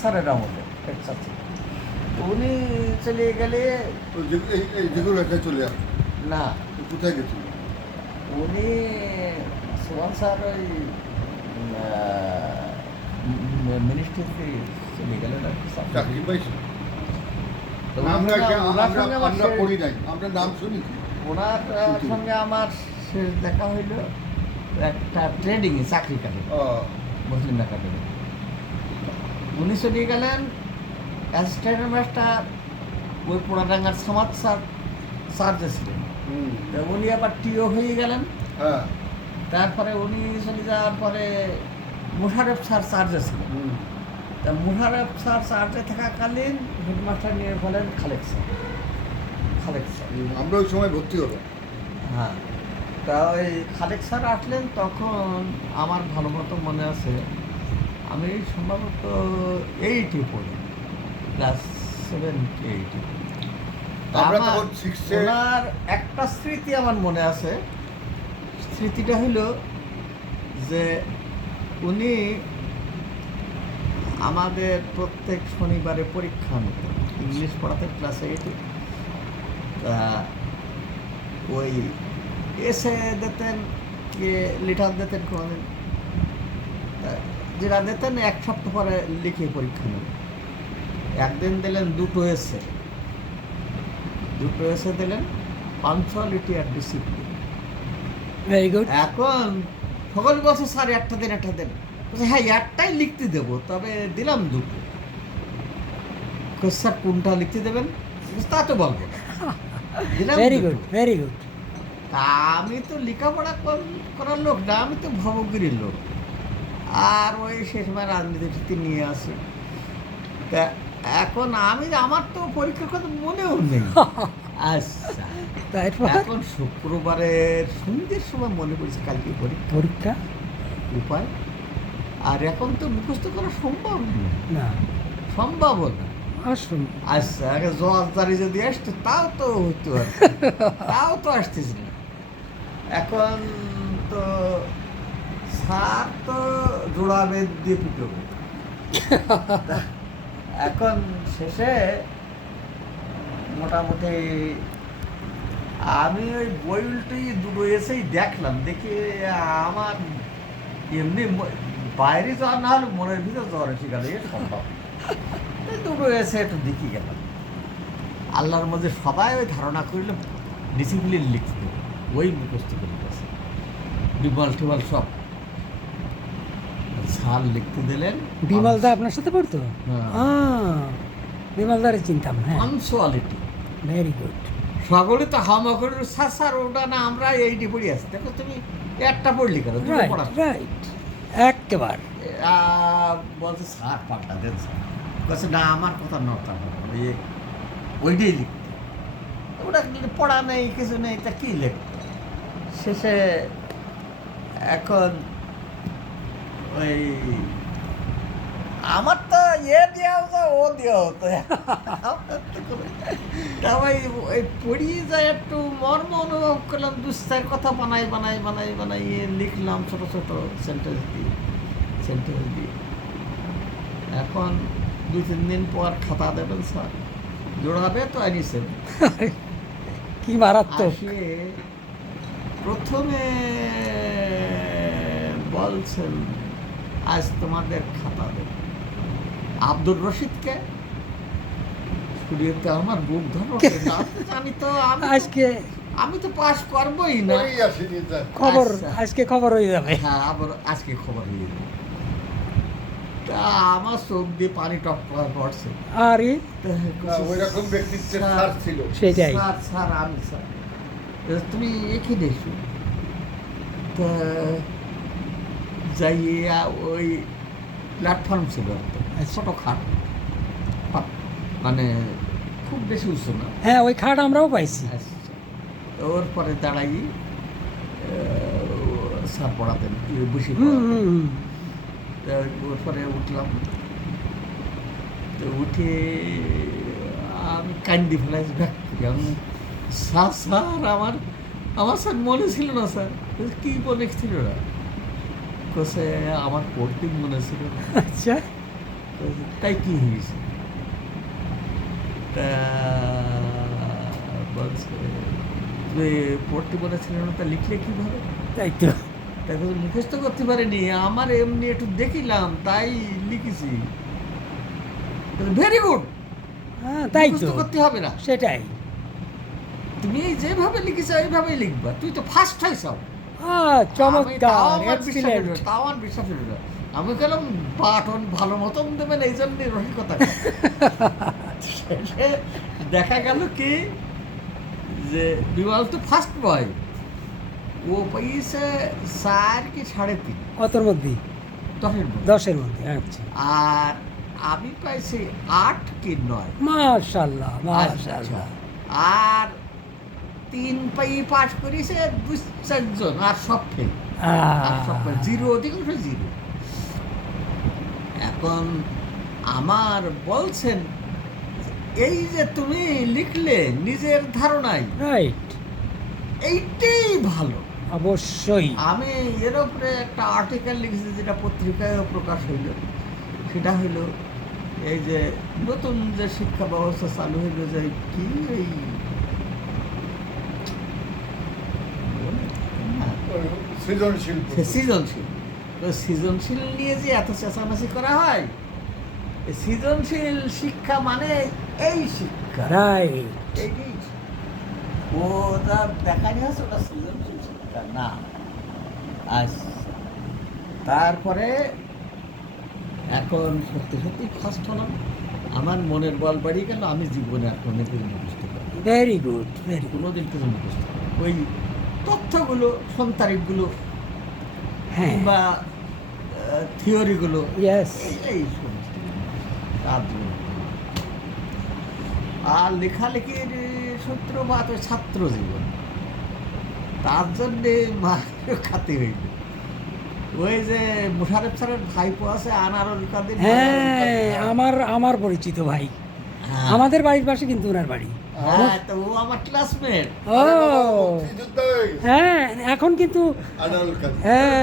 স্যারের আমলে হেডস্যার ছিল। তো উনি চলে গেলে যেগুলো একটা চলে আসে না, কোথায় গেছিল? উনি সোহান স্যার ওই মিনিস্ট্রিতে চলে গেলেন আর কি, চাকরি পাইছে? তো আমরা ওনার সঙ্গে আমার আমরা পড়ি নাই, আমরা নাম শুনেছি। ওনার সঙ্গে আমার শেষ দেখা হইল একটা ট্রেডিংয়ে, চাকরি কাটে মুসলিম একাডেমি। উনি চলে গেলেন অ্যাসিস্ট্যান্ট মাস্টার ওই পোড়াডাঙ্গার সামাদ স্যার চার্জে ছিলেন। তা উনি আবার টিও হয়ে গেলেন। হ্যাঁ, তারপরে উনি চলে যাওয়ার পরে মুশারফ স্যার চার্জে ছিলেন। তা মুশারফ স্যার চার্জে থাকাকালীন হেডমাস্টার নিয়ে বলেন খালেক স্যার। আমরা ওই সময় ভর্তি হলো। হ্যাঁ, তা ওই খালেক স্যার আসলেন, তখন আমার ভালো মতো মনে আছে আমি সম্ভবত 8-এ পড়ি, ক্লাস 7-8। আমরা তখন 6-এ। ওনার একটা স্মৃতি আমার মনে আছে। স্মৃতিটা হলো যে উনি আমাদের প্রত্যেক শনিবারে পরীক্ষা নিতেন, ইংলিশ পড়াতে ক্লাস 8-এ। তা ওই এসে দিতেন, কে লিটার দিতেন কোনোদিন, যেটা দিতেন 1 সপ্তাহ পরে লিখে পরীক্ষা নেবেন। একদিন দিলেন 2 এসে দিলেন, পাঞ্চুয়ালিটি আর ডিসিপ্লিন। Very good. এখন সকল বছর স্যার একটা দিন বলছে, হ্যাঁ একটাই লিখতে দেবো, তবে দিলাম 2। স্যার কোনটা লিখতে দেবেন? তা তো বলবো না, দিলাম ভেরি 2। Good, very good. তা আমি তো লেখাপড়া করার লোক না, আমি তো ভবগিরির লোক, আর ওই সে সময় রাজনীতি নিয়ে আসি। তা এখন আমার তো পরীক্ষার কথা মনেও নেই। আচ্ছা, তারপর এখন শুক্রবারের সন্ধ্যের সময় মনে পড়েছে কালকে পরীক্ষা। উপায়, আর এখন তো মুখস্থ করা সম্ভব না, না। আসুন। আচ্ছা, আগে জবাবদারি যদি আসতো তাও তো হতো, তাও তো আসতেছিল না। এখন তো স্যার তো জোড়া বেদ দিয়ে পিটবে। এখন শেষে মোটামুটি আমি ওই বই উল্টেই 2 এসেই দেখলাম, দেখে আমার এমনি বাইরে জ্বর না হলে মনের ভিতরে জ্বর এসে গেল, এ সম্ভব। 2 এসে একটু দেখি গেলাম, আল্লাহর মধ্যে সবাই ওই ধারণা করিল ডিসিপ্লিন লিখতে, ওই মুখস্থ করে গেছে, বিমল টিমল সব স্যার লিখতে দিলেন। বিমলদা আপনার সাথে পড়তো? হ্যাঁ। বিমলদারে চিনতাম। হ্যাঁ, পাঞ্চুয়ালিটি। Very good. সকলে তো হামা করে, স্যার ওটা না, আমরা 8-এ পড়ি আসছি, দেখো তুমি একটা পড়লি কেন, দুটো রাইট, পড়া। রাইট, একেবারে। বলছে স্যার পাল্টা দেন স্যার, বলছে না আমার কথা নটা ওইটাই লিখতে, ওটা পড়া নেই কিছু নেই, তা কী লিখতে। শেষে এখন ওই আমার তো দেওয়া হতো, ও দেওয়া হতো। তা ওই পড়িয়ে যায় একটু মর্ম অনুভব করলাম, 2-4 কথা বানাই লিখলাম, ছোট ছোট সেন্টেন্স দিয়ে। এখন 2-3 দিন পর খাতা দেবেন স্যার, জোড়াবে তো আনিছেন। কি মারাত্মক। প্রথমে বলছেন আজ তোমাদের খাতা দেবে আব্দুর রশিদকে। শুনিয়ে আমার বুক ধরো, জানি তো আমি তো পাস করবোই না। খবর আচ্ছা। আজকে খবর হয়ে যাবে। হ্যাঁ, আবার আজকে খবর হয়ে যাবে। তা আমার চোখ দিয়ে পানি টপ পড়ছে। আরে ওইরকম ব্যক্তিত্বের স্যার ছিল। সেটাই। স্যার আমি স্যার, তুমি এখানে এসো। তা যাইয়া ওই প্ল্যাটফর্ম ছিল একটা ছোটো খাট, মানে খুব বেশি উঁচু না। হ্যাঁ, ওই খাট আমরাও পাইছি। আচ্ছা, ওর পরে দাঁড়াই স্যার পড়াতেন, বসে ওর পরে উঠলাম। তো উঠে আমি কান্দি ফেলাইছি, স্যার আমার স্যার মনে ছিল না স্যার। কী মনে ছিল না? কোসে আমার পড়তে মনে ছিল না। আচ্ছা, তাই কি হয়েছে? তা বলছে তুই পড়তে বলেছিলেন না, তা লিখলে কীভাবে? তাই তো। তাই বলছে মুখস্থ করতে পারিনি, আমার এমনি একটু দেখিলাম তাই লিখেছি। ভেরি গুড, হ্যাঁ তাই তো, মুখস্থ করতে হবে না, সেটাই। তুমি যেভাবে লিখেছো এইভাবেই লিখবা, তুই তো ফার্স্ট হয়েছ। চমৎকার, এক্সিলেন্ট। তাও আমার বিশ্বাস হলো না। আমি গেলাম বাটন ভালো মতন দেবেন এই জন্যই রসিকতা। শেষে দেখা গেল কি যে বিমল তো ফার্স্ট বয়, ও পাইছে 4 কি 3.5, কতর মধ্যে? 10-এর মধ্যে। 10-এর মধ্যে, আচ্ছা। আর আমি পাইছি 8 কি 9। মাশাআল্লাহ, মাশাআল্লাহ। আর 3 পাই পাস করেছে 2-4 জন, আর সব ফেল। আর সব ফেল, জিরো, অধিকাংশ জিরো। এখন আমার বলছেন এই যে তুমি লিখলে নিজের ধারণায়, রাইট, এইটাই ভালো। অবশ্যই। আমি এর উপরে একটা আর্টিকেল লিখেছি যেটা পত্রিকায়ও প্রকাশ হইল। সেটা হইল এই যে নতুন যে শিক্ষা ব্যবস্থা চালু হইল, যে কি এই সৃজনশীল সৃজনশীল, সৃজনশীল নিয়ে যে এত চেঁচামেচি করা হয়, সৃজনশীল শিক্ষা মানে এই শিক্ষা, রাইট। এইটাই। ও যা দেখানি আছে ওটা সৃজনশীল শিক্ষা না। আচ্ছা, তারপরে এখন সত্যি সত্যি ফার্স্ট হলাম, আমার মনের বল বাড়িয়ে গেল। আমি জীবনে আর কোনোদিন মুখস্থ করি, ভেরি গুড, ভেরি গুড। কোনোদিন কিছু মুখস্থ করি, ওই তথ্যগুলো, সন্তারিকগুলো, হ্যাঁ, কিংবা থিওরিগুলো, ইয়েস। এই সমস্ত কাজগুলো। আর লেখালেখির সূত্রপাত ওই ছাত্র জীবন, তার জন্যে মার খাতে হইল। ওই যে মুশারফ স্যারের ভাইপো আছে আনারুল কাদের, হ্যাঁ, আমার পরিচিত ভাই, হ্যাঁ, আমাদের বাড়ির পাশে কিন্তু ওনার বাড়ি। হ্যাঁ, তো ও আমার ক্লাসমেট। ও হ্যাঁ, এখন কিন্তু হ্যাঁ,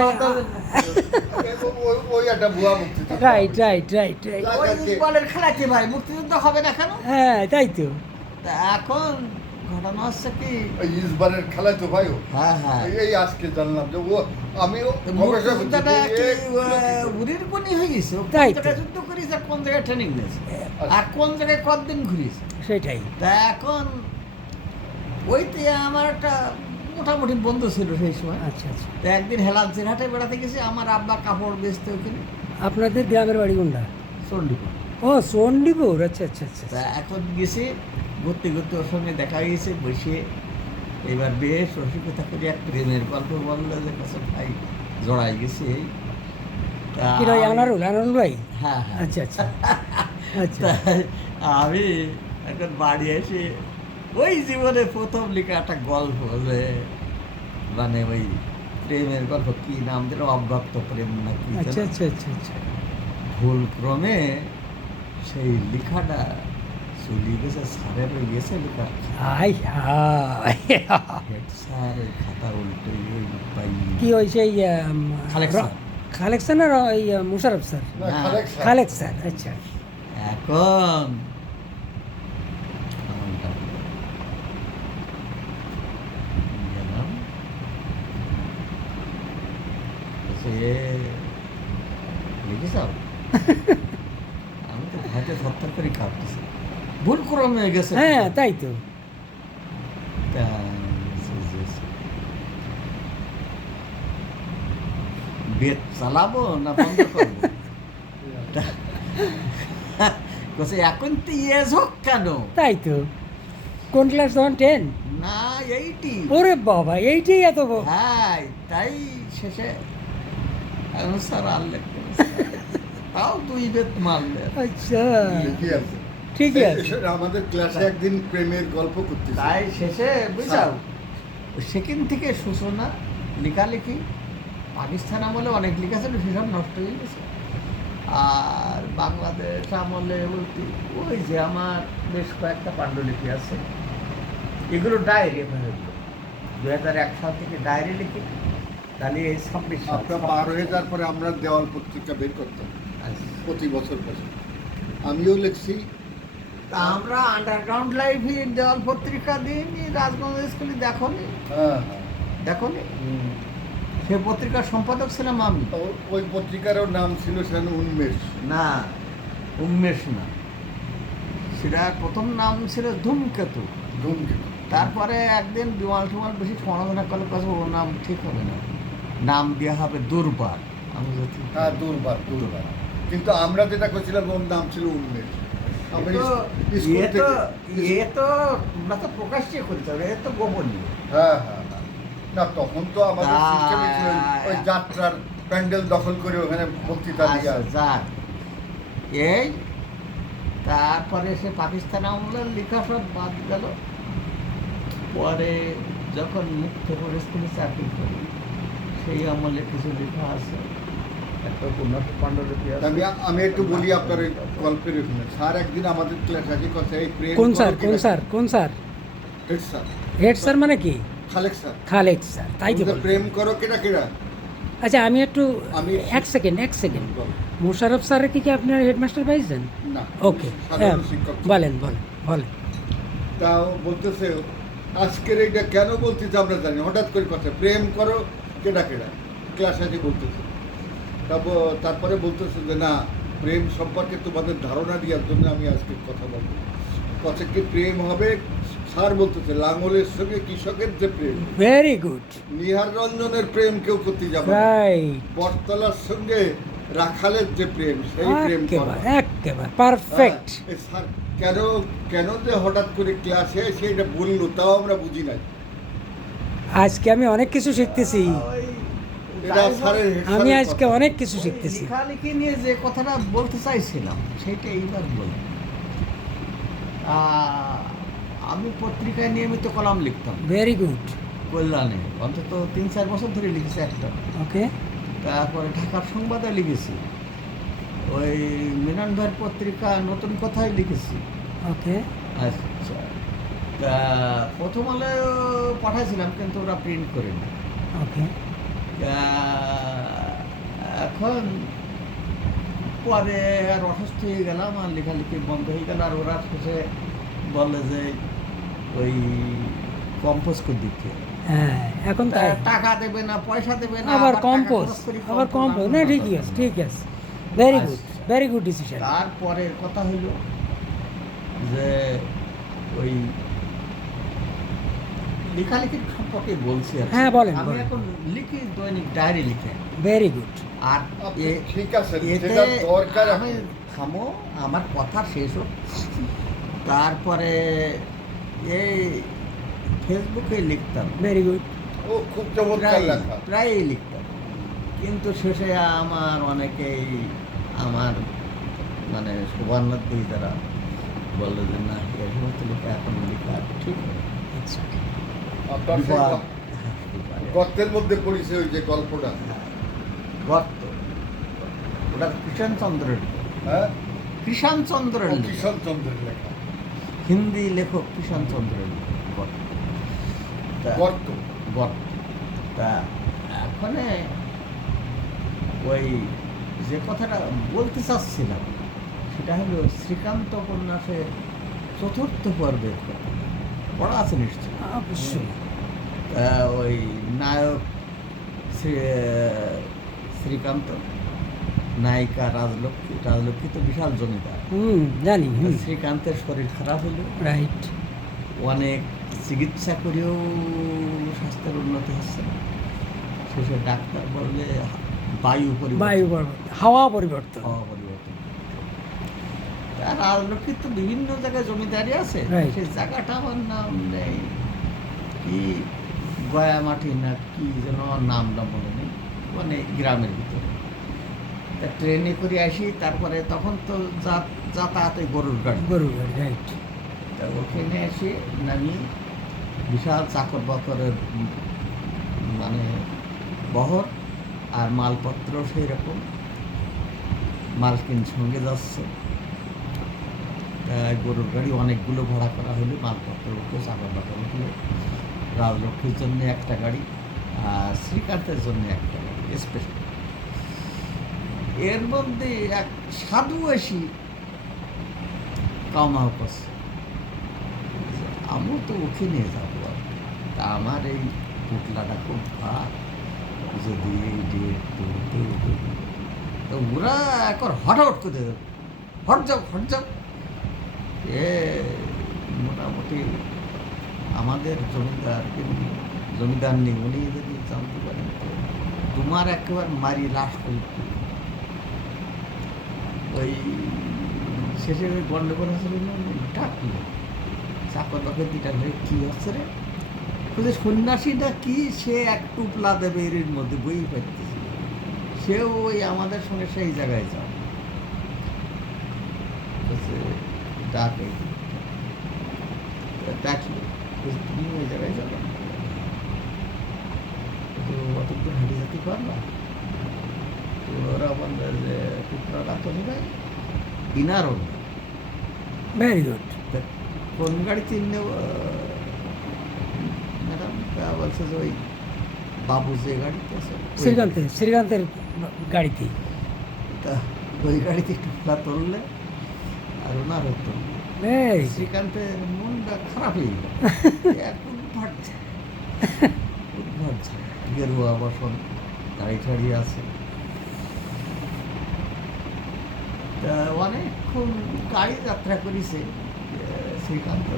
ওই একটা ভুয়া মুক্তিযোদ্ধা। Right, right, right, right. ওই ইকবালের খেলাতে ভাই, মুক্তিযুদ্ধ হবে না কেন? হ্যাঁ, তাই তো। তা এখন ঘটনা হচ্ছে কি, ওই ইসবারের খেলায় তো ভাইও। হ্যাঁ হ্যাঁ, এই আজকে জানলাম যে ও, আমিও তো গবেষণা করছি মুক্তিযোদ্ধাটা যে কি উরির গুণী হয়ে গেছে? ও কোন তাই তো। জায়গায় যুদ্ধ করেছে, আর কোন জায়গায় ট্রেনিং নিয়েছে, আর কোন জায়গায় কতদিন ঘুরিয়েছে। সেটাই। তা এখন ওইতে আমার একটা মোটামুটি বন্ধু ছিল সেই সময়। আচ্ছা, আচ্ছা। তো একদিন হেলাল জেরহাটে বেড়াতে গেছি, আমার আব্বা কাপড় বেচতে ওখানে আপনাদের গ্রামের বাড়ি কোনটা? চণ্ডীপুর। ও, চণ্ডীপুর। আচ্ছা, আচ্ছা, আচ্ছা। তা এখন গেছি, ঘুরতে ঘুরতে ওর সঙ্গে দেখা গেছে, বসে এবার বেশ রসিকতা করে এক প্রেমের গল্প বললো যে কাছে ভাই জড়াই গেছে এই। তা কি ভাই, আমি- আনারুল ভাই? হ্যাঁ হ্যাঁ। আচ্ছা, আচ্ছা, আচ্ছা। তাই আমি এখন বাড়ি এসে ওই জীবনে প্রথম লেখা একটা গল্প, যে মানে ওই প্রেমের গল্প, কি নাম দিল, অব্যক্ত প্রেম না কি যেন। আচ্ছা, আচ্ছা, আচ্ছা, আচ্ছা। ভুল ক্রমে সেই লেখাটা চলে গেছে স্যারের, ওই গেছে লেখা, হাই হাই। হেড স্যার ওই খাতা উল্টে ওই পাই। কি ওই সেই খালেক স্যার। খালেক স্যার না ওই মুশারফ স্যার? না, না, খালেক স্যার, আচ্ছা। এখন গেলাম, সে লিখেছ? আমি তো ভয়তে থরথর করে কাঁপতেছি, ভুল ক্রমে গেছে। হ্যাঁ, তাই তো। তা বেদ চালাবো না বন্ধ করবো? বলছে এখন তো ইয়েস হোক কেন? তাই তো। কোন ক্লাস তখন? 10? না, 80। ওরে বাবা, এইটাই এত হ্যাঁ, তাই শেষে আমি স্যার আনলে, তাও 2 বেদ মারলে। আচ্ছা, লিখে আছে। ঠিকই আছে। আমাদের ক্লাসে একদিন প্রেমের গল্প করতে তাই শেষে বুঝাও, সেখান থেকে সূচনা, লেখালেখি পাকিস্তান আমলে অনেক লেখা ছিল, সেসব নষ্ট হয়ে গেছে। আর বাংলাদেশ আমলে বলতে ওই যে আমার বেশ কয়েকটা পাণ্ডুলিপি আছে, এগুলো ডায়েরি। 2001 সাল থেকে ডায়েরি লিখি, তাহলে এই 26 সাল। আপনার পার হয়ে যাওয়ার পরে আমরা দেওয়াল পত্রিকা বের করতাম আচ্ছা। প্রতি বছর বছর। আমিও লিখছি। তা আমরা আন্ডারগ্রাউন্ড লাইফে দেওয়াল পত্রিকা দিইনি, রাজগঞ্জ স্কুলে দেখনি হ্যাঁ হ্যাঁ। দেখনি সে পত্রিকার সম্পাদক ছিলাম আমি। ওই পত্রিকারও নাম ছিল সেখানে উন্মেষ। না, উন্মেষ না, সেটা প্রথম নাম ছিল ধূমকেতু। ধূমকেতু। তারপরে একদিন বিমাল টুমাল বেশি সমালোচনা করলে কাছে ওর নাম ঠিক হবে না, নাম দেওয়া হবে দুর্বার। আমি যদি হ্যাঁ, দুর্বার দুর্বার। কিন্তু আমরা যেটা করছিলাম ওর নাম ছিল উন্মেষ। আমি স্কুল থেকে এ তো তোমরা তো প্রকাশ্যে করতে হবে, এ তো গোপনীয়। হ্যাঁ হ্যাঁ হ্যাঁ। না তখন তো আমাদের তা- সিস্টেমে ছিল ওই যাত্রার প্যান্ডেল দখল করে ওখানে বক্তৃতা দিয়ে আচ্ছা, যাক। এই তারপরে সে পাকিস্তান আমলের লেখা সব বাদ গেল। পরে যখন মুক্ত করে স্কুলে চাকরি করি, সেই আমলে কিছু লেখা আছে, একটা উপন্যাস পাণ্ডুলিপি আছে। আমি একটু বলি আপনার ওই গল্পের ওখানে। স্যার একদিন আমাদের ক্লাস আছে কথা এই প্রেম কোন স্যার করো কোন কিনা- স্যার কোন sir? Head sir, head sir মানে কি? খালেক স্যার। খালেক স্যার, তাই তো বলতে, বলছি। প্রেম করো কেটা কেটা। আচ্ছা আমি একটু আমি- এক সেকেন্ড মোশারফ স্যারের কি আপনার হেডমাস্টার পাইছেন? না ওকে, হ্যাঁ সাধারণ শিক্ষক। বলেন বলেন বলেন। তাও বলতেছে আজকের এইটা কেন বলতেছে আমরা জানি, হঠাৎ করে কথা প্রেম করো কেটা কেটা ক্লাস আছে বলতেছে। তারপরে বলতেছে যে না, প্রেম সম্পর্কে তোমাদের ধারণা দেওয়ার জন্য আমি আজকে কথা বলবো। কথা কি প্রেম হবে? স্যার বলতেছে লাঙলের সঙ্গে কৃষকের যে প্রেম, ভেরি গুড, নিহার রঞ্জনের প্রেম কেউ করতে যাবে না। রাইট, বটতলার সঙ্গে রাখালের যে প্রেম, সেই প্রেম করবা। একেবারে পারফেক্ট। হ্যাঁ, এই স্যার কেন কেন যে হঠাৎ করে ক্লাসে সেটা বললো তাও আমরা বুঝি নাই। আজকে আমি অনেক কিছু শিখতেছি, এটা স্যারের আমি স্যারের আজকে কথা। অনেক কিছু শিখতেছি। লেখালেখি নিয়ে যে কথাটা বলতে চাইছিলাম সেটা এইবার বলি। আমি পত্রিকায় নিয়মিত কলাম লিখতাম, ভেরি গুড, কল্যাণে অন্তত ৩-৪ বছর ধরে লিখেছি একটা। ওকে, তারপরে ঢাকার সংবাদে লিখেছি, ওই মিনান ভাইয়ের পত্রিকা নতুন কথাই লিখেছি। ওকে, আচ্ছা, তা প্রথম আলো পাঠাইছিলাম কিন্তু ওরা প্রিন্ট করেনি। ওকে, তা এখন পরে আর অসুস্থ হয়ে গেলাম, আর লেখালেখি বন্ধ হয়ে গেল। আর ওরা শেষে বলে যে ওই কম্পোজ করে দিতে, হ্যাঁ এখন তাই টাকা দেবে না, পয়সা দেবে না, আবার টাকা কম্পোজ, খরচ করে আবার কম্পোজ কম্পোজ, না আনবো ঠিকই না। আছে, ঠিক আছে, ভেরি গুড, আচ্ছা। Very good decision. তারপরে কথা হইল যে ওই লেখালেখির সম্পর্কে বলছি আর কি। হ্যাঁ, বলেন, আমি বলেন। এখন লিখি, দৈনিক ডায়েরি লিখে। ভেরি গুড, আর আপনি এ- ঠিক আছে, এতে যেটা দরকার আমি থামো, আমার কথা শেষ হোক। তারপরে এই ফেসবুকে লিখতাম, ভেরি গুড, ও খুব চমৎকার লেখা। প্রায়ই লিখতাম, কিন্তু শেষে আমার অনেকেই আমার মানে সুবর্ণার দিকে তারা বললো যে না, এই সমস্ত লেখা এখন লেখা ঠিক হবে। আচ্ছা, আপনার সেই বিপদ, গর্তের মধ্যে পড়েছে ওই যে গল্পটা। গর্ত, ওটা কৃষাণ চন্দ্রের, হ্যাঁ, কৃষাণ চন্দ্রের ও লেখা। কিশোর চন্দ্রের লেখা। হিন্দি লেখক কৃষাণ চন্দ্রের গর্ত। তা- গর্ত। গর্ত। তা এখানে ওই যে কথাটা বলতে চাচ্ছিলাম সেটা হলো শ্রীকান্ত উপন্যাসের ৪র্থ পর্বের কথা, পড়া আছে নিশ্চয়। অবশ্যই, ওই নায়ক শ্রীকান্ত, নায়িকা রাজলক্ষ্মী। রাজলক্ষ্মী তো বিশাল জমিদার। জানি, শ্রীকান্তের শরীর খারাপ হলো, রাইট, অনেক চিকিৎসা করেও স্বাস্থ্যের উন্নতি হচ্ছে না। শেষে ডাক্তার বললে বায়ু বায়ু পরিবর্তন, হাওয়া পরিবর্তন, হওয়া পরিবর্তন। আর রাজলক্ষ্মীর তো বিভিন্ন জায়গায় জমিদারি আছে, Right. সেই জায়গাটা আমার নাম নেই, কি গয়ামাটি না কি যেন, আমার নামটা মনে নেই, মানে গ্রামের ভিতরে। তা ট্রেনে করে আসি, তারপরে তখন তো যাতায়াতে গরুর গাড়ি, গরু গাড়ি, রাইট, তা ওখানে এসে নামি বিশাল চাকর বাকরের মানে বহর, আর মালপত্র সেই রকম, মালকিন সঙ্গে যাচ্ছে। গরুর গাড়ি অনেকগুলো ভাড়া করা হলো, মালপত্র উঠলো, চাকর বাকর উঠলো। রাজলক্ষ্মীর জন্য একটা গাড়ি, আর শ্রীকান্তের জন্য একটা গাড়ি স্পেশাল। এর মধ্যে এক সাধু এসি কামাও করছে। আমিও তো ওকে নিয়ে যাবো আর কি। তা আমার এই পুতলাটা খুব ভার, যদি এই ডেট তুলতে তো ওরা একবার হঠাৎ করে দেবে, হট যাও এ মোটামুটি আমাদের জমিদার নেই, উনি যদি জানতে পারেন তো তোমার একেবারে মারি লাশ করে দিবে। ওই শেষে ওই গন্ডগোল হয়েছিল না, ডাকলো চাকর বাকে দিটা কি হচ্ছে রে, বলছে সন্ন্যাসীটা কি, সে এক টুপলা দেবে এর মধ্যে বই পাইতেছিল, সেও ওই আমাদের সঙ্গে সেই জায়গায় যাও, বলছে ডাকে ডাকলো, বলছে তুমি ওই জায়গায় যাবে, তো অত দূর হাঁটে যেতে পারবা, তো ওরা বলবে যে টুকরাটা তো নেবে ইনারও ভেরি গুড। কোন গাড়ি চিনলে ম্যাডাম বলছে যে ওই বাবু যে গাড়িতে আছে শ্রীকান্তের গাড়িতে। তা ওই গাড়িতে টুকরা তুললে আর ওনারও তুললে, ভেরি শ্রীকান্তের মনটা খারাপ হয়ে গেল, এক উদ্ভাটছে গেরুয়া বসন গাড়ি ঠাড়ি আছে। তা অনেকক্ষণ গাড়ি যাত্রা করেছে, শ্রীকান্ত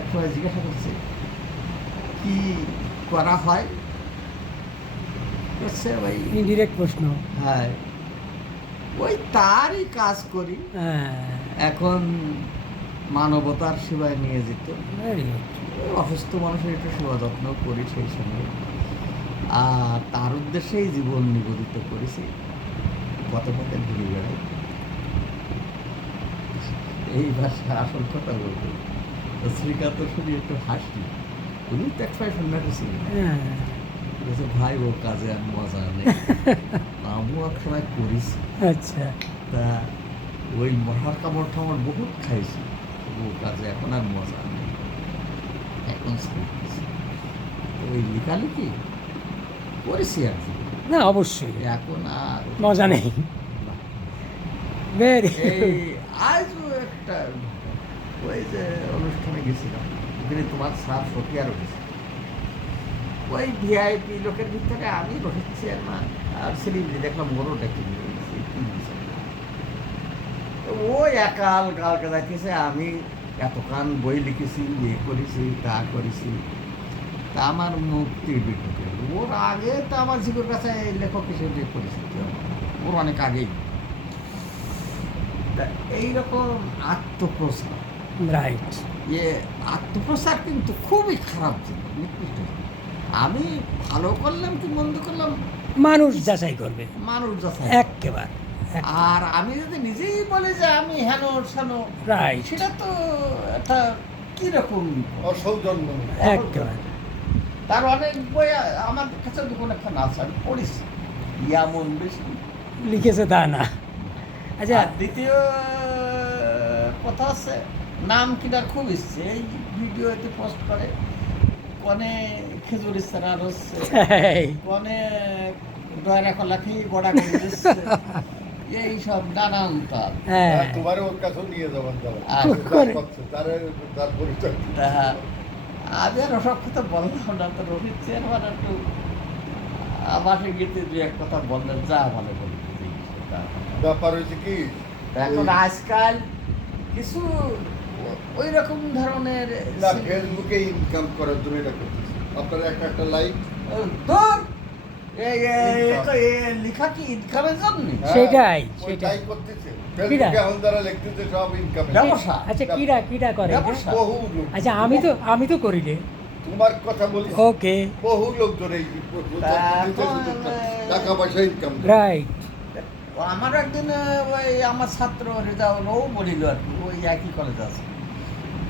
একবার জিজ্ঞাসা করছে কি করা হয়, করছে ওই ইনডিরেক্ট প্রশ্ন। হ্যাঁ ওই তারই কাজ করি, হ্যাঁ, এখন মানবতার সেবায় নিয়ে যেত, ভেরি গুড। ওই অসুস্থ মানুষের একটু সেবা যত্ন করি সেই সঙ্গে, আর তার উদ্দেশ্যেই জীবন নিবেদিত করেছি, পথে পথে ঘুরে বেড়াই। এই ভাষা আসল কথা বলতে শ্রীকান্ত শুধু একটু হাসি, উনি তো একটাই সন্ন্যাসী ছিলেন, হ্যাঁ, বলছে ভাই ও কাজে আর মজা নেই, আমিও এক সময় করেছি, আচ্ছা, তা ওই মশার কামড় টামড় বহুত খাইছি, ও কাজে এখন আর মজা নেই, এখন শিখতেছি। তো ওই লেখালেখি করেছি আর কি, না অবশ্যই এখন আর মজা নেই। ভেরি এই আজও একটা ওই যে অনুষ্ঠানে গেছিলাম, ওখানে তোমার স্যার সফিয়ারও গেছে, ওই ভিআইপি লোকের ভিতরে আমি রোহিত চেয়ারম্যান আর সেলিব্রিটি দেখলাম, ওরও ডেকে নিয়ে গেছে, ও একাল কালকে যাইতেছে, আমি এতক্ষণ বই লিখেছি, ইয়ে করেছি, তা করেছি, তা আমার মুক্তি বিটুকে ওর আগে তো আমার জীবনের কাছে লেখক হিসেবে পরিচিতি, ওর অনেক আগেই। তা এইরকম আত্মপ্রচার, রাইট। আত্মপ্রচার কিন্তু খুবই খারাপ জিনিস, নিকৃষ্ট জিনিস। আমি ভালো করলাম কি মন্দ করলাম মানুষ যাচাই করবে মানুষ যাচাই, একেবারে। আর আমি যদি নিজেই বলে যে আমি হেন সানো, রাইট, সেটা তো একটা কিরকম অসৌজন্য। একেবারে। তার অনেক বই আমার কাছে দুটো একটা আছে, আমি পড়েছি, এমন বেশি লিখেছে তা না। আচ্ছা, আর দ্বিতীয় কথা আছে, নাম কিনার খুব ইচ্ছে, এই ভিডিওতে পোস্ট করে, কনে খেজুর ইস্তারা হচ্ছে, কনে দয়রা কলা খেয়ে গড়া করে দিচ্ছে, এই সব নানান তার। হ্যাঁ, তোমার ওর কাছেও নিয়ে যাবেন আর তার পরিচয়। তা আমি আর ওসব কথা বললাম না, তো রোহিত চেয়ারম্যান একটু আমাকে গেতে দু এক কথা বললেন, যা ভালো বলি। ব্যাপার হয়েছে কি, এখন আজকাল কিছু ওই রকম ধরনের না ফেসবুকে ইনকাম করার জন্য এটা করতেছে, আপনার একটা লাইক দূর, লেখা কি ইনকামের জন্য? সেটাই, সেটাই সেটাই। করতেছে ফেসবুকে এখন যারা লিখতেছে সব ইনকাম। ব্যবসা। আচ্ছা, কিরা করে এটা? ব্যবসা। বহু লোক, আচ্ছা, আমি তো করি রে। তোমার কথা বলছি, ওকে, বহু লোক ধরে এই টাকা পয়সা ইনকাম। রাইট। আমার একদিন ওই আমার ছাত্র রেজাউল ও বলিল আর কি, ওই একই কলেজ আছে,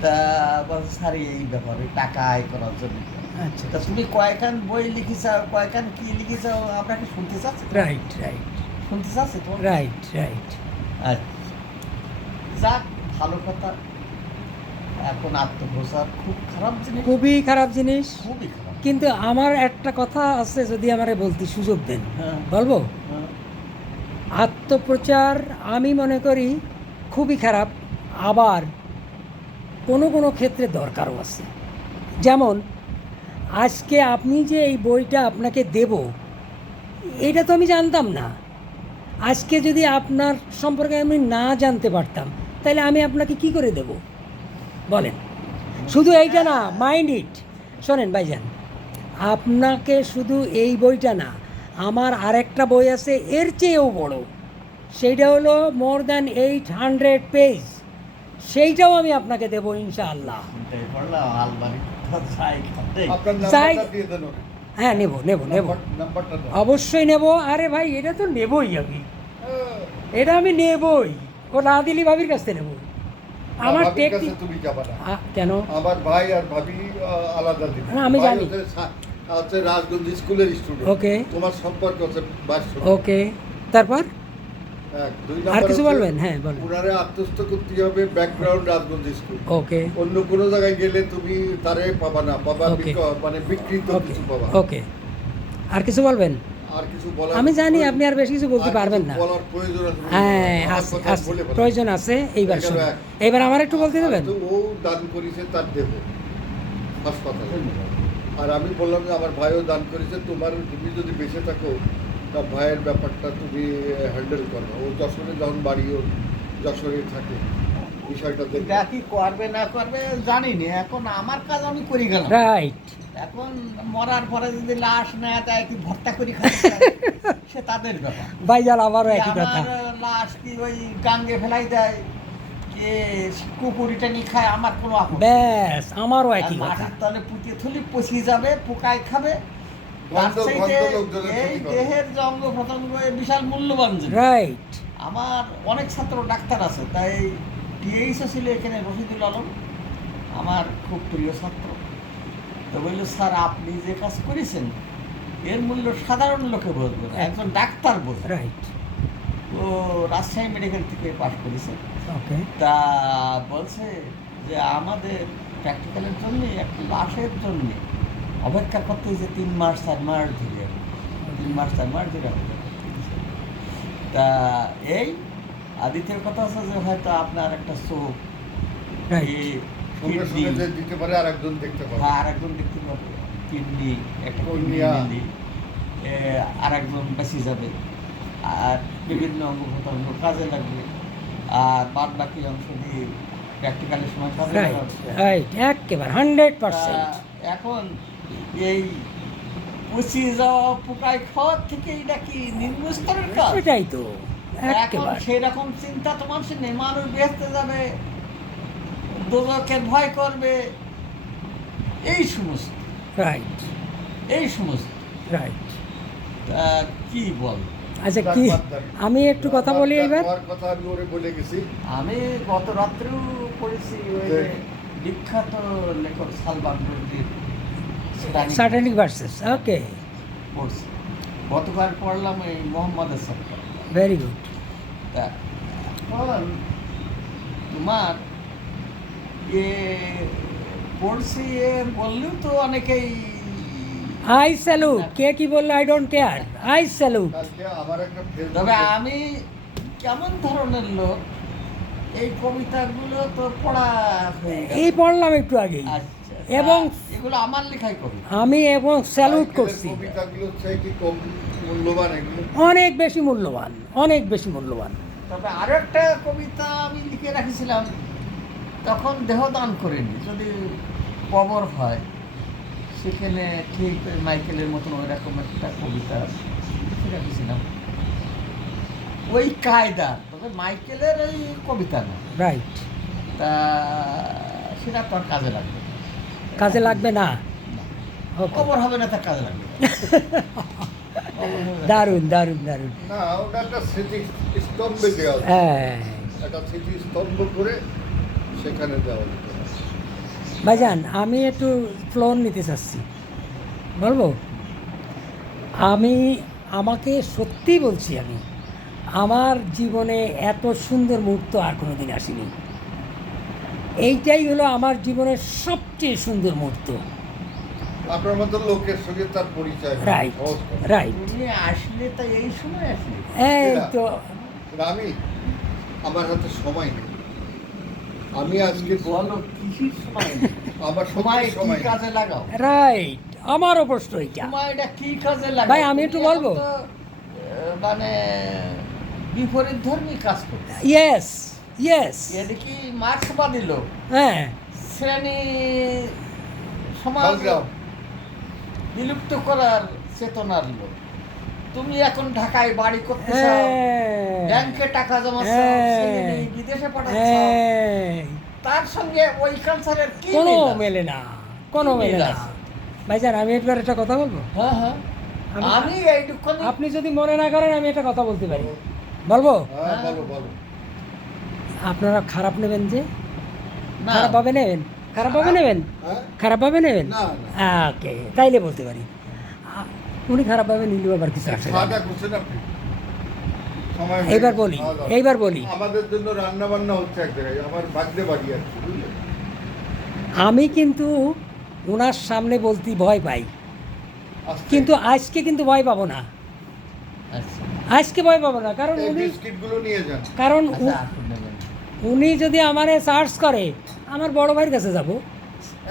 তা বলছে স্যার এই ব্যাপারে টাকা আয় করার জন্য। আচ্ছা, তা তুমি কয়খান বই লিখিস, কয়খান কি লিখিস, আপনাকে শুনতে চাচ্ছি, রাইট, রাইট, শুনতে চাচ্ছি তো। Right, right. আচ্ছা, যাক ভালো কথা। এখন আত্মপ্রচার খুব খারাপ জিনিস, খুবই খারাপ জিনিস। খুবই খারাপ। কিন্তু আমার একটা কথা আছে, যদি আমারে বলতে সুযোগ দেন, হ্যাঁ, বলবো? হ্যাঁ, আত্মপ্রচার আমি মনে করি খুবই খারাপ। আবার কোনো কোনো ক্ষেত্রে দরকারও আছে। যেমন আজকে আপনি যে এই বইটা আপনাকে দেব, এটা তো আমি জানতাম না। আজকে যদি আপনার সম্পর্কে আমি না জানতে পারতাম, তাহলে আমি আপনাকে কি করে দেব বলেন? শুধু এইটা না, মাইন্ড ইট। শোনেন ভাইজান, আপনাকে শুধু এই বইটা না, আমার আরেকটা বই আছে এর চেয়েও বড়, সেইটা হলো মোর দ্যান 800 পেজ, সেইটাও আমি আপনাকে দেবো ইনশাআল্লাহ। চিন্তাই করলাম আলমারিটা যাই খাতে। আপনার চাই- নাম্বারটা দিয়ে দেন ওকে। হ্যাঁ, নেব। নাম্বারটা দেন। অবশ্যই নেব। আরে ভাই, এটা তো নেবই আমি, হ্যাঁ। এটা আমি নেবই। ও না দিলি ভাবির কাছ থেকে নেব। আমার ভাবির কাছে টেকনিক তুমি যাবা না। কেন? আমার ভাই আর ভাবি আলাদা দিবে। হ্যাঁ, আমি ভাই জানি। হচ্ছে রাজগঞ্জ স্কুলের স্টুডেন্ট। ওকে। তোমার সম্পর্ক হচ্ছে 22 ওকে, তারপর এক, দুই আর নাম্বার কিছু হচ্ছে বলবেন? হ্যাঁ, বলেন। উনারে আত্মস্থ করতে হবে ব্যাকগ্রাউন্ড রাজগঞ্জ স্কুল। ওকে অন্য কোনো জায়গায় গেলে তুমি তারে পাবা না, পাবা ওকে। মানে বিকৃত ওকে কিছু পাবা। ওকে, আর কিছু বলবেন? আর কিছু বলার আমি জানি আপনি আর বেশি কিছু বলতে আর পারবেন কিছু না। বলার প্রয়োজন আছে। হ্যাঁ, আমার আছে কথা আছে, বলে ফেলো। প্রয়োজন আছে। এইবার এখানে শুনুন, এক। এইবার আমার একটু বলতে দেবেন? তো ও দান করেছে তার দেব হাসপাতালে। আর আমি বললাম যে আমার ভাইও দান করেছে, তুমি যদি বেঁচে থাকো তা ভাইয়ের ব্যাপারটা তুমি হ্যান্ডেল করো। ও যশোরে যখন বাড়িও যশোরে থাকে, বিষয়টা দেখে এটা কি করবে না করবে জানি না, এখন আমার কাজ আমি করি গেলাম। রাইট। এখন মরার পরে যদি লাশ না দেয় কি ভর্তা করি খায়, সে তাদের ব্যাপার। ভাইজান, আবারও একই কথা। আমার লাশ কি ওই গাঙ্গে ফেলাই দেয়, কে কুকুরিটা নিয়ে খায়, আমার কোনো আপত্তি নেই। ব্যাস, আমারও আর একই কথা। মাটির তলে পুঁতে থলি পচিয়ে যাবে, পোকায় খাবে। তার গন্ধ চাইতে লোকজনের এই ক্ষতি করে। দেহের যে অঙ্গ প্রত্যঙ্গ এ বিশাল মূল্যবান জিনিস। রাইট। আমার অনেক ছাত্র ডাক্তার আছে, তাই টিএইচও ছিল এখানে রশিদুল আলম, আমার খুব প্রিয় ছাত্র। তো বললো, স্যার আপনি যে কাজ করেছেন এর মূল্য সাধারণ লোকে বুঝবে না, একজন ডাক্তার বোঝে। রাইট। ও রাজশাহী মেডিকেল থেকে পাশ করেছে। ওকে। তা বলছে যে আমাদের প্র্যাকটিক্যালের জন্য একটা লাশের জন্য অপেক্ষা করতে হয়েছে 3 মাস 4 মাস ধরে, 3 মাস 4 মাস ধরে অপেক্ষা করতে হয়েছে। তা এই দ্বিতীয় কথা আছে যে হয়তো আপনার একটা চোখ, রাইট। সঙ্গে সঙ্গে যে দিতে পারে আর একজন দেখতে পারে। আর একজন দেখতে পাবে, কিডনি একটা কিডনি কর্নিয়া। নিলি আর একজন বেঁচে যাবে, আর বিভিন্ন অঙ্গ প্রত্যঙ্গ কাজে লাগবে, আর বাদ বাকি অংশ দিয়ে প্র্যাকটিক্যালের সময় কাজে রাইট। লাগাবে। রাইট, একেবারে 100%। এখন এই পচিয়ে যাওয়া পোকায় খাওয়ার থেকে এটা কি নিম্ন স্তরের কাজ? সেটাই তো, এখন একেবারে। সেরকম চিন্তা তো মানুষের নেই। মানুষ বেঁচতে যাবে, দোজখের ভয় করবে, এই সমস্ত রাইট। এই সমস্ত রাইট। তা কি বল। আচ্ছা, কি আমি একটু কথা বলি এবার? আমার কথা আমি ওরে বলে গেছি। আমি গত রাত্রেও পড়েছি ওই যে বিখ্যাত লেখক সালমান রুশদির স্যাটানিক ভার্সেস। ওকে, পড়ছি। গতকাল পড়লাম এই মোহাম্মদের সরকার। Very good. তা এখন তোমার এ পড়ছি এ বললেও তো অনেকেই আই স্যালুট। কে কি বললো I don't care, I salute. কালকে আমার একটা তবে আমি কেমন ধরনের লোক, এই কবিতাগুলো তো পড়া হয়ে গেছে। এই পড়লাম একটু আগেই, আচ্ছা, এবং এগুলো আমার লেখাই কবিতা। আমি এবং স্যালুট করছি। কবিতাগুলো হচ্ছে কি কম মূল্যবান এগুলো। অনেক বেশি মূল্যবান, অনেক বেশি মূল্যবান। তবে আরো একটা কবিতা আমি লিখে রাখেছিলাম, তখন দেহদান করিনি, যদি কবর হয় সেখানে ঠিক মাইকেলের মতন ওই রকম একটা কবিতা লিখে রাখেছিলাম, ওই কায়দা। তবে মাইকেলের ওই কবিতা না, রাইট। তা সেটা তো আর কাজে লাগবে না। কাজে লাগবে না। না। Okay. কবর হবে না, তার কাজে লাগবে না। কবর হবে না। দারুণ দারুণ দারুণ। না, ওটা একটা স্মৃতি স্তম্ভে দেওয়া যায়। হ্যাঁ একটা স্মৃতি স্তম্ভ করে সেখানে দেওয়া যেতে পারে। ভাইজান, আমি একটু ফ্লোর নিতে চাচ্ছি, বলবো? আমাকে সত্যি বলছি, আমি আমার জীবনে এত সুন্দর মুহূর্ত আর কোনো দিন আসেনি। এইটাই হলো আমার জীবনের সবচেয়ে সুন্দর মুহূর্ত। আপনার মতো লোকের সঙ্গে তার পরিচয় হয়, রাইট, সহজ কথা। রাইট। তুমি আসলে তো এই সময় আসলে। এই তো। কিন্তু আমার হাতে সময় নেই। আমি আজকে বলো কিসের সময় আমার সময় কি সময় কাজে লাগাও রাইট, আমারও প্রশ্ন এইটা। সময়টা কি কাজে লাগাও ভাই, আমি একটু তুমি বলবো? এখন তো, মানে বিপরীত ধর্মী কাজ করতে ইয়েস ইয়েস, এটা কি মার্ক্সবাদী লোক হ্যাঁ শ্রেণী সমাজ সংগ্রাম। বিলুপ্ত করার চেতনার লোক। তুমি এখন ঢাকায় বাড়ি করতে চাও, হ্যাঁ, ব্যাংকে টাকা জমাচ্ছ, হ্যাঁ, ছেলে মেয়ে বিদেশে পাঠাচ্ছ, হ্যাঁ, তার সঙ্গে ওই কালচারের কি কোনো মিল আছে? মেলে না, কোনো কি মেলে মিল না। আছে? ভাইজান, আমি একবার একটা কথা বলবো? হ্যাঁ হ্যাঁ আমি- আমি এইটুকুনি আপনি যদি মনে না করেন আমি একটা কথা বলতে পারি, বলবো? হ্যাঁ, বলো বলো। আপনারা খারাপ নেবেন যে? না খারাপভাবে নেবেন? খারাপভাবে নেবেন? হ্যাঁ? খারাপভাবে নেবেন? না, না। ওকে, তাইলে বলতে পারি। উনি খারাপভাবে নিলেও আবার কিছু আসে না। খাওয়া দাওয়া করছেন আপনি? সময় হয়ে এইবার গেছে, বলি, খাওয়া দাওয়া। এইবার বলি। আমাদের জন্য রান্না বান্না হচ্ছে এক জায়গায়, আমার ভাগ্যে বাড়ি আছে, বুঝলেন? আমি কিন্তু ওনার সামনে বলতে ভয় পাই, আস্তে। কিন্তু আজকে কিন্তু ভয় পাবো না। আচ্ছা আজকে ভয় পাবো না, কারণ এই উনি, বিস্কিটগুলো নিয়ে যান। কারণ আচ্ছা আপনি নেবেন। উনি যদি আমারে সার্চ করে, আমার বড় ভাইয়ের কাছে যাব,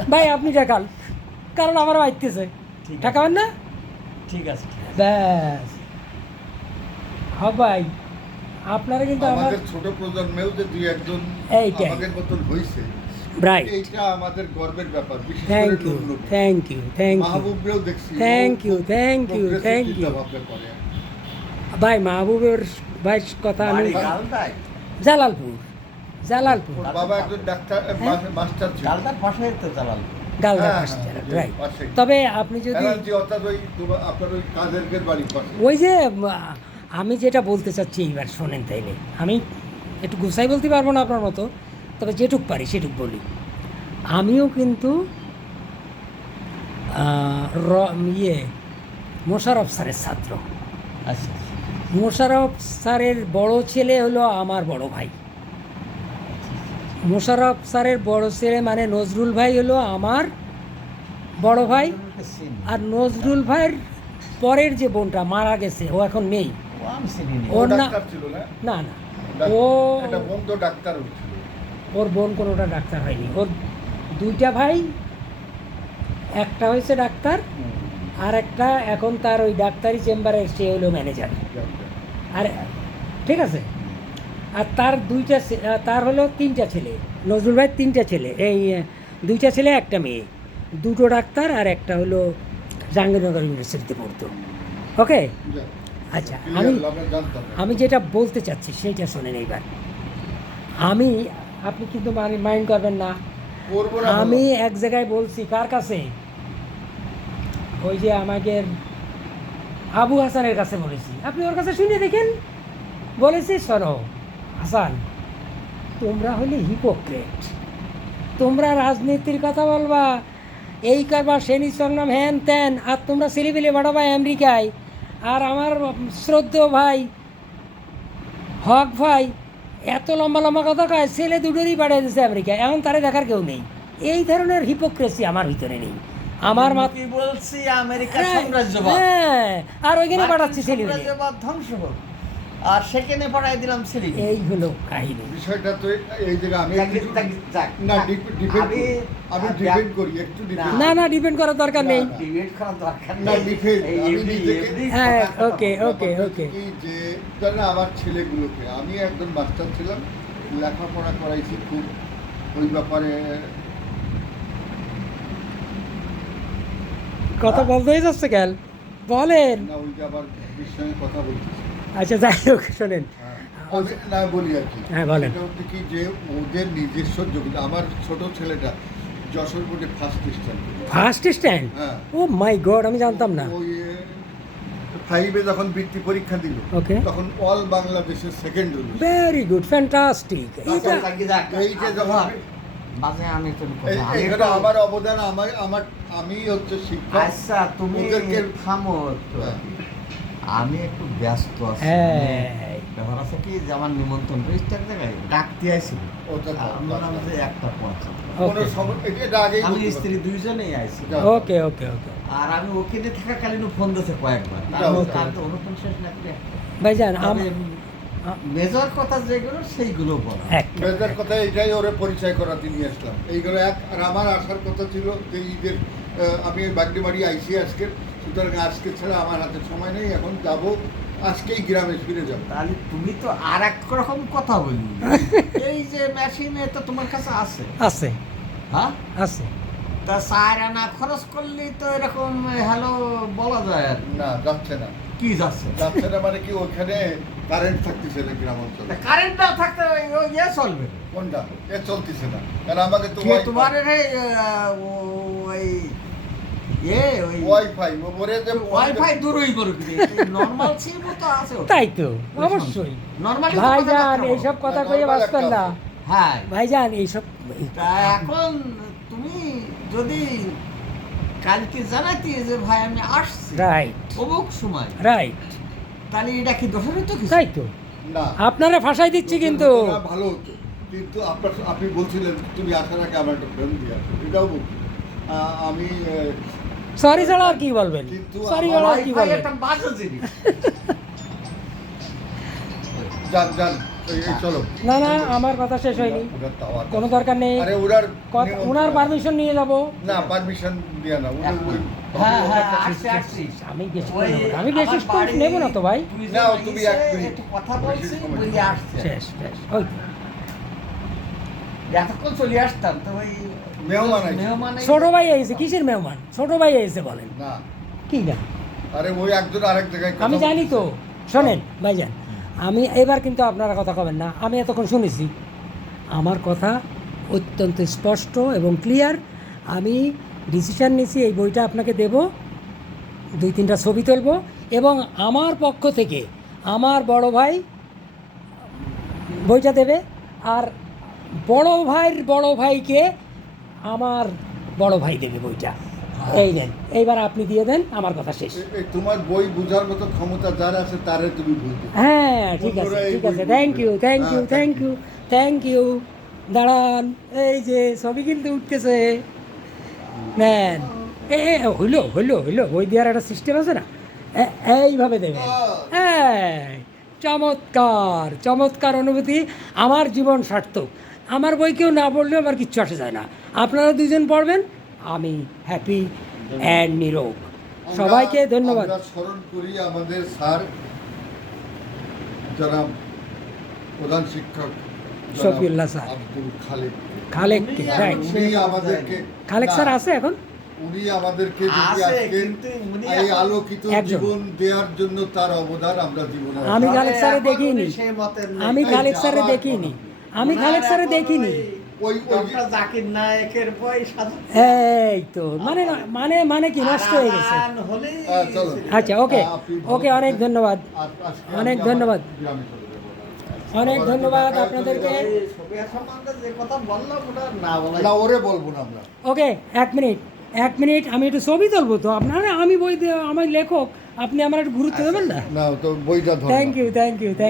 ভাই আপনি ঠেকাল, কারণ আমার বাইতেছে, ঠিক আছে। ঠেকাবেন না? ঠিক আছে ঠিক আছে। ব্যাস। হ্যাঁ ভাই, আপনারা কিন্তু আমার আমাদের ছোট প্রজন্মেও যে দুই একজন এইটাই। আমাদের মতন হয়েছে, রাইট। এইটা আমাদের গর্বের ব্যাপার। বিশেষ করে thank you, Nurnabi. Thank you, thank you, মাহবুবরেও দেখছি, Thank ও you, খুব thank you, progressive thank you. চিন্তাভাবনা করে। ভাই মাহবুবের ভাই কথা আমি বাড়ি গালদায়? জালালপুর, জালালপুর, ওর বাবা একজন ডাক্তার, মাস্টার ছিল। গালদার পাশেই তো চালাল। গালদা হ্যাঁ, পাশে, হ্যাঁ, রাইট। পাশেই। তবে আপনি যদি এনার্জি অর্থাৎ ওই আপনার ওই কাজের বাড়ির পাশে। ওই যে আমি যেটা বলতে চাচ্ছি এইবার শোনেন, তাইলে আমি একটু গুছাই বলতে পারবো না আপনার মতো, তবে যেটুক পারি সেটুক বলি। আমিও কিন্তু মোশাররফ স্যারের ছাত্র। আচ্ছা মোশাররফ স্যারের বড় ছেলে হলো আমার বড় ভাই। মোশাররফ স্যারের বড় ছেলে মানে নজরুল ভাই হলো আমার বড় ভাই, আর নজরুল ভাইয়ের পরের যে বোনটা মারা গেছে, ও এখন নেই। ও আমি চিনি নি। ও ওর না- ডাক্তার ছিল না? না না, ও একটা বোন তো ডাক্তার ছিল। ওর বোন কোনোটা ডাক্তার হয়নি। ওর দুইটা ভাই, একটা হয়েছে ডাক্তার, আর একটা এখন তার ওই ডাক্তারি চেম্বারের সে হলো ম্যানেজার। আর ঠিক আছে, আর তার তার হলো 3টা ছেলে। নজরুল ভাই 3টা ছেলে, এই 2টা ছেলে একটা মেয়ে, 2টো ডাক্তার, আর একটা হলো জাহাঙ্গীরনগর ইউনিভার্সিটিতে পড়তো। ওকে, আচ্ছা, আমি যেটা বলতে চাচ্ছি সেইটা শোনেন এইবার। আপনি কিন্তু মাইন্ড করবেন না, আমি এক জায়গায় বলছি, কার কাছে? ওই যে আমাদের আবু হাসানের কাছে বলেছি, আপনি ওর কাছে শুনে দেখেন। বলেছি, শোনো হাসান, তোমরা হলে হিপোক্রেট, তোমরা রাজনীতির কথা বলবা, এই করবা, শ্রেণী সংগ্রাম হ্যান ত্যান, আর তোমরা ছেলেপিলে বাড়াবা আমেরিকায়। আর আমার শ্রদ্ধেয় ভাই হক ভাই এত লম্বা লম্বা কথা কয়, ছেলে দুটোরই পাঠিয়ে দিয়েছে আমেরিকায়, এখন তারে দেখার কেউ নেই। এই ধরনের হিপোক্রেসি আমার ভিতরে নেই। আমার কি বলছি, আমেরিকার সাম্রাজ্যবাদ। হ্যাঁ, আর ওইখানে মার্কিন পাঠাচ্ছি ছেলে। সাম্রাজ্যবাদ ধ্বংস হোক, আর সেখানে পাঠাই দিলাম ছেলে। এই হলো কাহিনী। বিষয়টা তো এই জায়গায় আমি যাক, না আমি ডিপেন্ড করি, একটু ডিপেন্ড। না না, ডিপেন্ড করার দরকার নেই। না, ডিবেট করার দরকার না, নেই। ডিফেন্ড, এই আমি এমনি নিজেকে- এমনি হ্যাঁ, কথা ওকে বলবো। ওকে ওকে। কি যে জানেন, আমার ছেলেগুলোকে আমি একজন মাস্টার ছিলাম, লেখাপড়া করাইছি খুব, ওই ব্যাপারে কথা বলতেই যাচ্ছে কেন, বলেন। না, ওই যে আবার বিষয়ে কথা বলতেছি। আচ্ছা, যাই হোক, শোনেন। আমি না বলি আর কি। হ্যাঁ, বলেন। সেটা হচ্ছে কি যে ওদের নিজস্ব যোগ্যতা। আমার ছোট ছেলেটা যশোর বোর্ডে ফার্স্ট স্ট্যান্ড। First stand? হ্যাঁ। ও মাই গড, আমি জানতাম না। ওই 5-এ যখন বৃত্তি পরীক্ষা দিল, ওকে। তখন অল বাংলাদেশের সেকেন্ড হলো। Very good, fantastic. আচ্ছা, এইটা এই যে যখন বাজে আমি তো কথা- আমি এখানে তো- আমার অবদান, আমি হচ্ছে শিক্ষক। আচ্ছা, তুমি ওদেরকে- থামো একটু। হ্যাঁ। আমি একটু ব্যস্ত আছি। হ্যাঁ। ব্যাপার আছে কি যে আমার নিমন্ত্রণ রেজিস্টার জায়গায় ডাকতে আসছিল। ওটা তো- আমরা বললাম যে একটা পৌঁছা। কোনো এটা আগেই আমি বলতে স্ত্রী দুইজনেই আইছি। যাও। ওকে ওকে ওকে। আর আমি ওখানে থাকাকালীন ফোন দিয়েছে কয়েকবার। যাও, তার যাও। তো অনুষ্ঠান শেষ না করে ভাইজান, তবে মেজর কথা যেগুলো সেইগুলো বলা। মেজর কথা এটাই ওরে পরিচয় করাতে নিয়ে আসলাম এইগুলো এক। আর আমার আসার কথা ছিল যে ঈদের আমি বাগদি বাড়ি আইসি আজকে, সুতরাং আজকে ছাড়া আমার হাতে সময় নেই, এখন যাব আজকেই গ্রামে ফিরে যাব। তাহলে তুমি তো আর এক রকম কথা বলি। এই যে মেশিনে তো তোমার কাছে আছে, আছে হ্যাঁ আছে। তা 4 আনা খরচ করলেই তো এরকম হ্যালো বলা যায় আর কি। না যাচ্ছে না, কি যাচ্ছে যাচ্ছে না মানে কি ওখানে কারেন্ট থাকতেছে না গ্রাম অঞ্চলে। কারেন্ট না থাকতে ওই ইয়ে চলবে কোনটা এ চলতেছে না, কারণ আমাকে তো কে তোমার এই ওই ওই ওয়াইফাই ওরে যে ওয়াইফাই দূরই বড় কি নরমাল সিম তো আছে তাই তো অবশ্যই। নরমালি ভাইজান এইসব কথা কইয়ে বাঁচবেন না হ্যাঁ। ভাইজান, এইসব তা এখন তুমি যদি কালকে জানাতি যে ভাই আমি আসছি রাইট অমুক সময়, রাইট, তাহলে এটা কি দোষের তো কিছু তাই তো না আপনারা ফাঁসাই দিচ্ছি কিন্তু। না, ভালো হতো, কিন্তু আপনি বলছিলেন তুমি আসার আগে আমার একটা ফ্রেন্ড দিয়ে আসো, এটাও বলছি আমি সরি ছাড়া আর কি বলবেন, কিন্তু সরি আমার ছাড়া আর কি ভাই বলবেন। একটা বাজে জিনিস। যান যান এই চলো। না না, আমার কথা শেষ হয়নি, ওনার টাওয়ার। কোনো দরকার নেই। আরে ওনার ওনার পারমিশন নিয়ে যাব। না পারমিশন দিয়া না, উনি ওই হ্যাঁ হ্যাঁ আসছি আসছি। আমি বেশি ওই আমি বেশি আমার বাড়ি- নেব না তো ভাই। তুমি নাও, যে তুমি এসে এক মিনিট। একটু কথা বলছি বেশি সময় বুঝে নেই। আসছে। শেষ শেষ ওই তো। এতক্ষণ চলে আসতাম তো ওই মেহমান আইছে। মেহমান ছোট ভাই এসে, কিসের মেহমান? ছোট ভাই এসে বলেন না, কি না? আরে ওই একজন আরেক জায়গায় কথা আমি জানি তো, বলতেছে। শোনেন ভাইজান, আমি এবার কিন্তু আপনারা কথা কবেন না, আমি এতক্ষণ শুনেছি, আমার কথা অত্যন্ত স্পষ্ট এবং ক্লিয়ার। আমি ডিসিশন নিয়েছি এই বইটা আপনাকে দেব, 2-3টা ছবি তুলব, এবং আমার পক্ষ থেকে আমার বড় ভাই বইটা দেবে, আর বড় ভাইয়ের বড় ভাইকে আমার বড় ভাই দেবে বইটা। এই নেন, এইবার আপনি দিয়ে দেন, আমার কথা শেষ। তোমার বই বোঝার মতো ক্ষমতা যার আছে তারে তুমি বুঝবে। হ্যাঁ ঠিক আছে ঠিক আছে, thank you thank you thank you thank you. দাঁড়ান, এই যে ছবি কিন্তু উঠতেছে, নেন। হইলো হইলো হইলো, বই দেওয়ার একটা সিস্টেম আছে না, এইভাবে দেবেন। হ্যাঁ, চমৎকার চমৎকার অনুভূতি, আমার জীবন সার্থক। আমার বই কেউ না পড়লেও আমার কিচ্ছু আসে যায় না, আপনারা দুজন পড়বেন, আমি হ্যাপি অ্যান্ড নিরোগ। সবাইকে ধন্যবাদ। আমরা স্মরণ করি আমাদের স্যার যারা প্রধান শিক্ষক জনাব শফিউল্লাহ স্যার। আব্দুল খালেক। খালেককে, রাইট। উনি আমাদেরকে খালেক স্যার না, আছে এখন? উনি আমাদেরকে যদি আছে, আজকে কিন্তু উনি এই এখন আলোকিত একজন। জীবন দেওয়ার জন্য তার অবদান আমরা জীবনে আমি তবে খালেক স্যারে এখন দেখিনি, উনি সেই মতের নেই। আমি এই খালেক যে স্যারে আবার দেখিনি, কথা। আমি খালেক স্যারে দেখিনি। ওই ডক্টর জাকির নায়েকের বই সাজানো। এই তো মানে মানে মানে কি নষ্ট হয়ে গেছে। আরান হলেই চলো। আচ্ছা ওকে আপনি ভালো ওকে, অনেক থাকবেন। ধন্যবাদ, আর আজকে অনেক আমি আমার ধন্যবাদ। গ্রামে চলে যাবো। অনেক আবার ধন্যবাদ দেখা হয়ে আপনাদেরকে। চলে যাবো। এই ছবির সম্বন্ধে যে কথা বললাম ওটা না বলা না ওরে বলবো না আমরা। ওকে, 1 মিনিট, আমি একটু ছবি তুলবো তো আপনার, আমি বই আমার লেখক, আপনি আমার একটু গুরুত্ব দেবেন না? না তো বইটা ধরো না। Thank you thank you thank